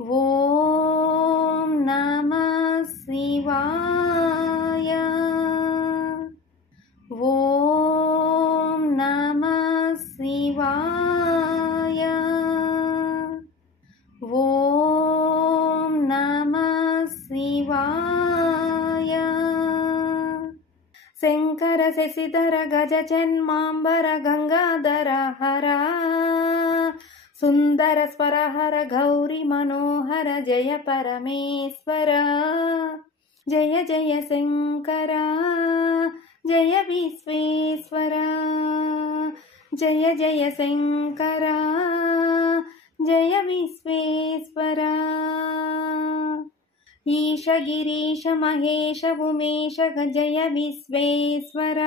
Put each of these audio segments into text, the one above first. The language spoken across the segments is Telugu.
ఓం నమః శివాయ. ఓం నమః శివాయ. ఓం నమః శివాయ. శంకర శశిధర గజ జన్మాంబర గంగాధర హర సుందర స్వరహర గౌరీ మనోహర జయ పరమేశ్వర. జయ జయ శంకర జయ విశ్వేశ్వర. జయ జయ శంకర జయ విశ్వేశ్వర. ఈశ గిరీశ మహేశ ఉమేశ జయ విశ్వేశ్వర.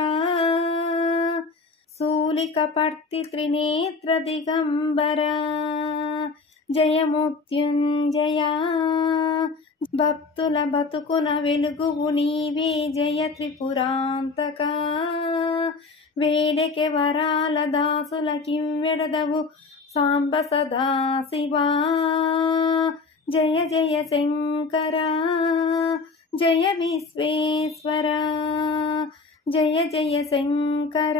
శూలికపర్తి త్రినేత్ర దిగంబర జయ మృత్యుంజయ. భక్తుల బతుకున వెలుగువు నీవే జయ త్రిపురాంతక. వేడెకె వరాల దాసుల కింవెడదవు సాంబ సదా శివా. జయ జయ శంకర జయ విశ్వేశ్వర. జయ జయ శంకర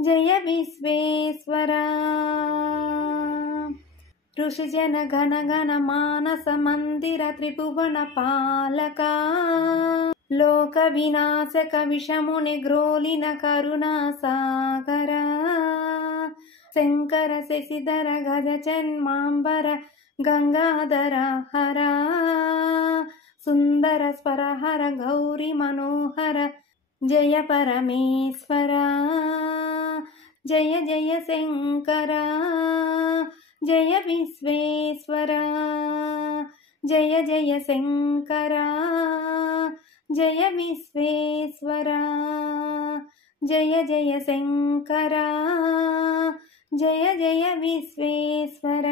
జయ విశ్వేశ్వర. ఋషిజన గణ గణ మానస మందిర త్రిభువన పాలక. లోక వినాశక విషముని గ్రోలిన కరుణా సాగర. శంకర శశిధర గజ జన్మాంబర గంగాధర హర సుందర స్వరహర గౌరీ మనోహర జయ పరమేశ్వర. జయ జయ శంకర జయ విశ్వేశ్వర. జయ జయ శంకర జయ విశ్వేశ్వర. జయ జయ శంకర జయ జయ విశ్వేశ్వర.